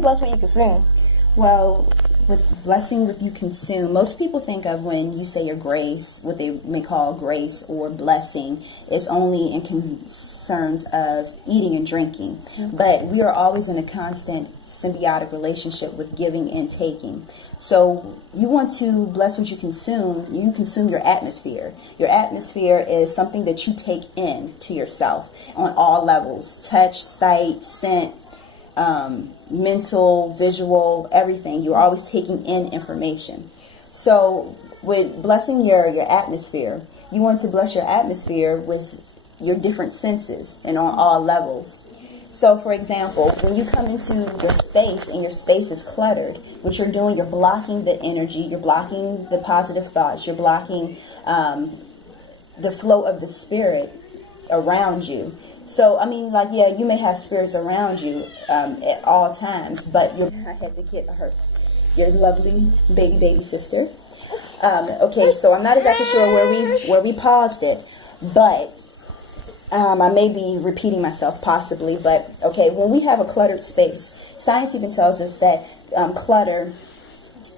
bless what you consume? Well, with blessing what you consume, most people think of when you say your grace, what they may call grace or blessing, is only in concerns of eating and drinking. Mm-hmm. But we are always in a constant symbiotic relationship with giving and taking. So you want to bless what you consume your atmosphere. Your atmosphere is something that you take in to yourself on all levels: touch, sight, scent, mental, visual, everything. You're always taking in information. So with blessing your atmosphere, you want to bless your atmosphere with your different senses and on all levels. So for example, when you come into your space and your space is cluttered, what you're doing, you're blocking the energy, you're blocking the positive thoughts, you're blocking the flow of the spirit around you. So, I mean, like, yeah, you may have spirits around you at all times, but I had to get your lovely baby sister. Okay, so I'm not exactly sure where we paused it, but I may be repeating myself possibly. But, okay, when we have a cluttered space, science even tells us that clutter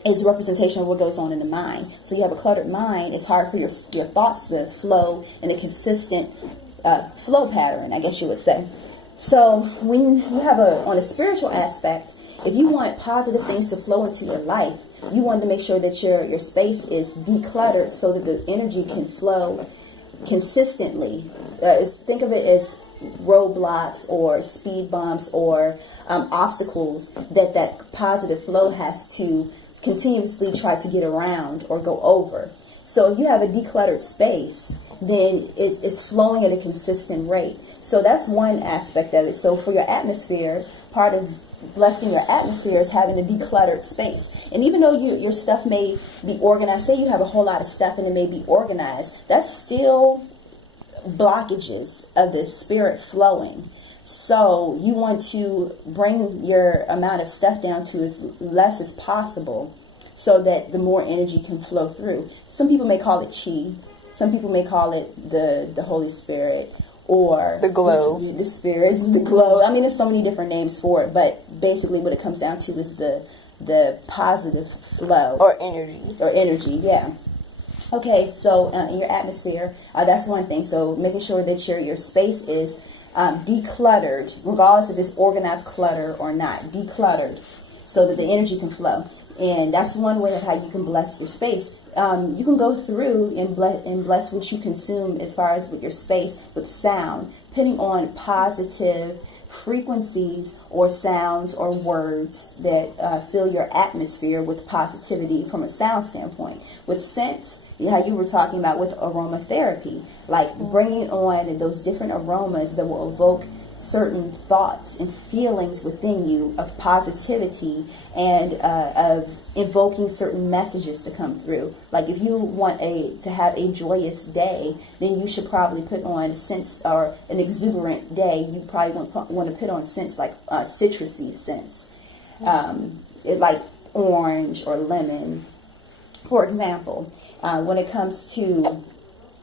is a representation of what goes on in the mind. So you have a cluttered mind, it's hard for your thoughts to flow in a consistent flow pattern, I guess you would say. So when you have on a spiritual aspect, if you want positive things to flow into your life, you want to make sure that your space is decluttered so that the energy can flow consistently. Think of it as roadblocks or speed bumps or obstacles that positive flow has to continuously try to get around or go over. So if you have a decluttered space, then it's flowing at a consistent rate. So that's one aspect of it. So for your atmosphere, part of blessing your atmosphere is having a decluttered space. And even though your stuff may be organized, say you have a whole lot of stuff and it may be organized, that's still blockages of the spirit flowing. So you want to bring your amount of stuff down to as less as possible so that the more energy can flow through. Some people may call it chi. Some people may call it the Holy Spirit or the glow. The spirits, the glow. I mean, there's so many different names for it, but basically what it comes down to is the positive flow. Or energy, yeah. Okay, so in your atmosphere, that's one thing. So making sure that your space is decluttered, regardless if it's organized clutter or not, decluttered, so that the energy can flow. And that's one way of how you can bless your space. You can go through and bless what you consume as far as with your space with sound, putting on positive frequencies or sounds or words that fill your atmosphere with positivity from a sound standpoint. With scents, how you were talking about with aromatherapy, like bringing on those different aromas that will evoke certain thoughts and feelings within you of positivity and of invoking certain messages to come through. Like if you want to have a joyous day, then you should probably put on scents, or an exuberant day, you probably want to put on scents like citrusy scents, like orange or lemon, for example. When it comes to,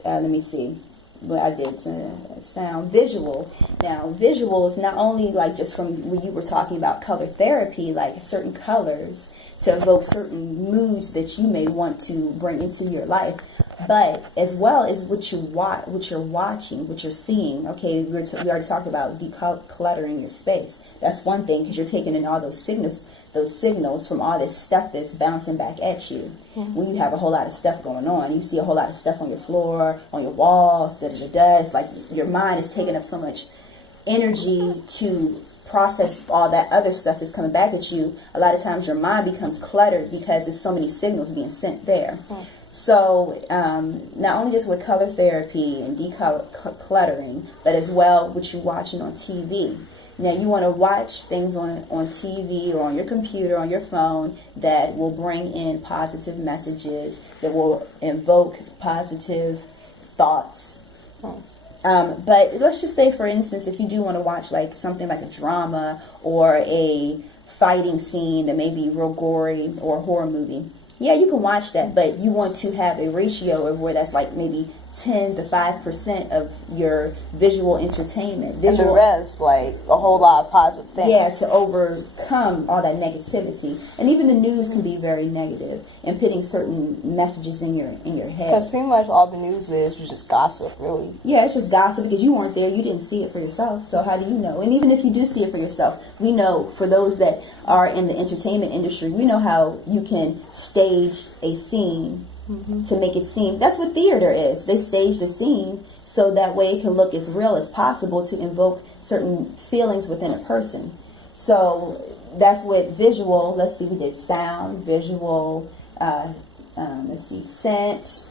let me see, what I did to sound, visual. Now, visual is not only like just from when you were talking about color therapy, like certain colors to evoke certain moods that you may want to bring into your life, but as well as what you're watching, what you're seeing. Okay, we already talked about decluttering your space. That's one thing, because you're taking in all those signals from all this stuff that's bouncing back at you. Mm-hmm. When you have a whole lot of stuff going on, you see a whole lot of stuff on your floor, on your walls, it's like your mind is taking up so much energy to process all that other stuff that's coming back at you. A lot of times your mind becomes cluttered because there's so many signals being sent there. Mm-hmm. So not only just with color therapy and decluttering, but as well what you're watching on TV. Now, you want to watch things on TV or on your computer, on your phone, that will bring in positive messages, that will invoke positive thoughts. Oh. But let's just say, for instance, if you do want to watch like something like a drama or a fighting scene that may be real gory, or a horror movie, yeah, you can watch that, but you want to have a ratio of where that's like maybe 10 to 5% of your visual entertainment. And the rest, like a whole lot of positive things. Yeah, to overcome all that negativity. And even the news can be very negative and putting certain messages in your head. Because pretty much all the news is just gossip, really. Yeah, it's just gossip because you weren't there. You didn't see it for yourself. So how do you know? And even if you do see it for yourself, we know for those that are in the entertainment industry, we know how you can stage a scene to make it seem. That's what theater is. They staged a scene so that way it can look as real as possible to invoke certain feelings within a person. So that's what visual. Let's see, we did sound, visual. Let's see, scent.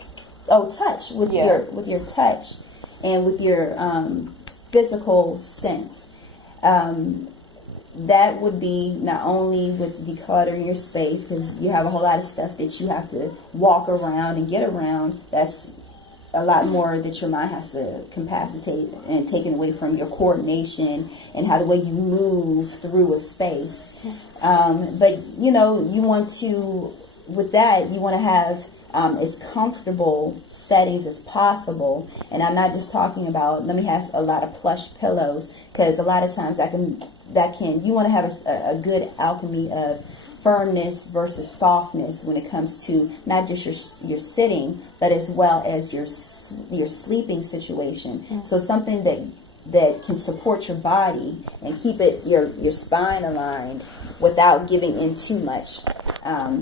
Oh, touch with your touch and with your physical sense. That would be not only with decluttering your space, because you have a whole lot of stuff that you have to walk around and get around. That's a lot more that your mind has to capacitate and taken away from your coordination and how the way you move through a space. But you want to, with that, you want to have as comfortable settings as possible. And I'm not just talking about, let me have a lot of plush pillows, because a lot of times you want to have a good alchemy of firmness versus softness when it comes to not just your sitting, but as well as your sleeping situation. So something that can support your body and keep your spine aligned without giving in too much.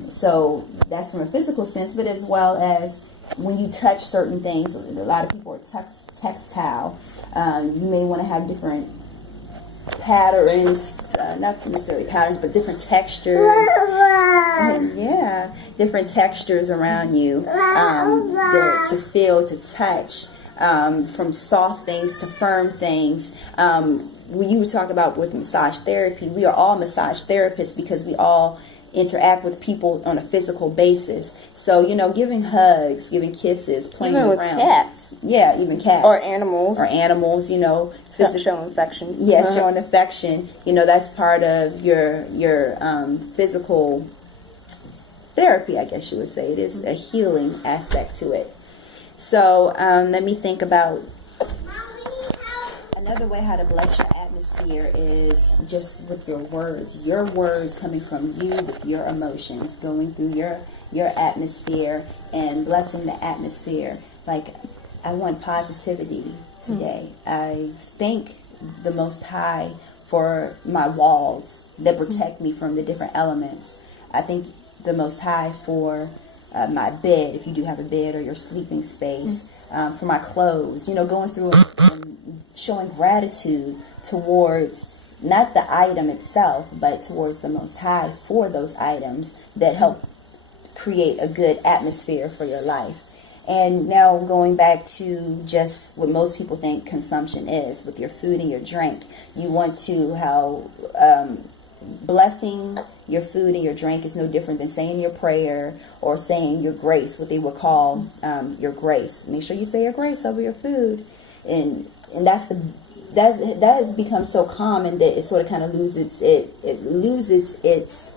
So that's from a physical sense, but as well as when you touch certain things. A lot of people are textile. You may want to have different patterns, not necessarily patterns, but different textures. Yeah, different textures around you to feel, to touch, from soft things to firm things. When you were talking about with massage therapy, we are all massage therapists because we all interact with people on a physical basis. So, giving hugs, giving kisses, playing even with around. Cats. Yeah, even cats. Or animals. Showing affection. Yes, showing affection. That's part of your physical therapy, I guess you would say. It is a healing aspect to it. So let me think about another way how to bless your atmosphere is just with your words. Your words coming from you with your emotions, going through your atmosphere and blessing the atmosphere. Like, I want positivity today. I thank the Most High for my walls that protect me from the different elements. I thank the Most High for my bed, if you do have a bed, or your sleeping space, for my clothes. Going through and showing gratitude towards not the item itself, but towards the Most High for those items that help create a good atmosphere for your life. And now going back to just what most people think consumption is with your food and your drink. You want to blessing your food and your drink is no different than saying your prayer or saying your grace, what they would call your grace. Make sure you say your grace over your food. And that has become so common that it sort of kind of loses its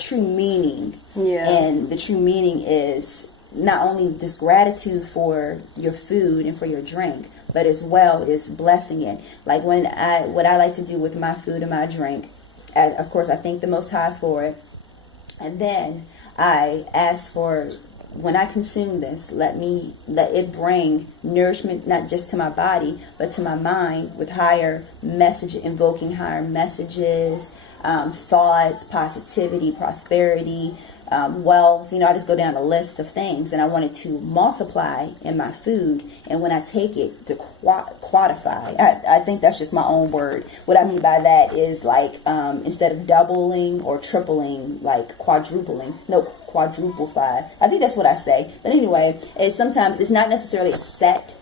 true meaning. Yeah. And the true meaning is not only just gratitude for your food and for your drink, but as well as blessing it. Like what I like to do with my food and my drink, of course I thank the Most High for it, and then I ask for, when I consume this, let it bring nourishment not just to my body but to my mind, with invoking higher messages, thoughts, positivity, prosperity, wealth. I just go down a list of things, and I want it to multiply in my food. And when I take it, to quantify. I think that's just my own word. What I mean by that is like instead of doubling or tripling, like quadrupling. No, quadruplify. I think that's what I say. But anyway, sometimes it's not necessarily set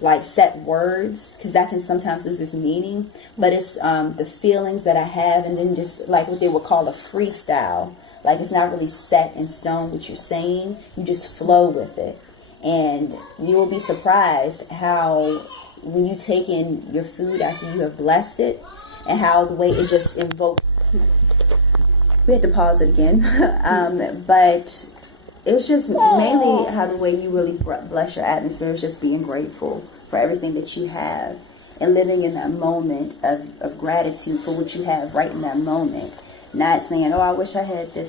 words, because that can sometimes lose its meaning. But it's the feelings that I have, and then just like what they would call a freestyle. Like, it's not really set in stone what you're saying. You just flow with it. And you will be surprised how when you take in your food after you have blessed it, and how the way it just invokes. We had to pause it again. But it's just mainly how the way you really bless your atmosphere is just being grateful for everything that you have and living in that moment of gratitude for what you have right in that moment. Not saying, oh, I wish I had this.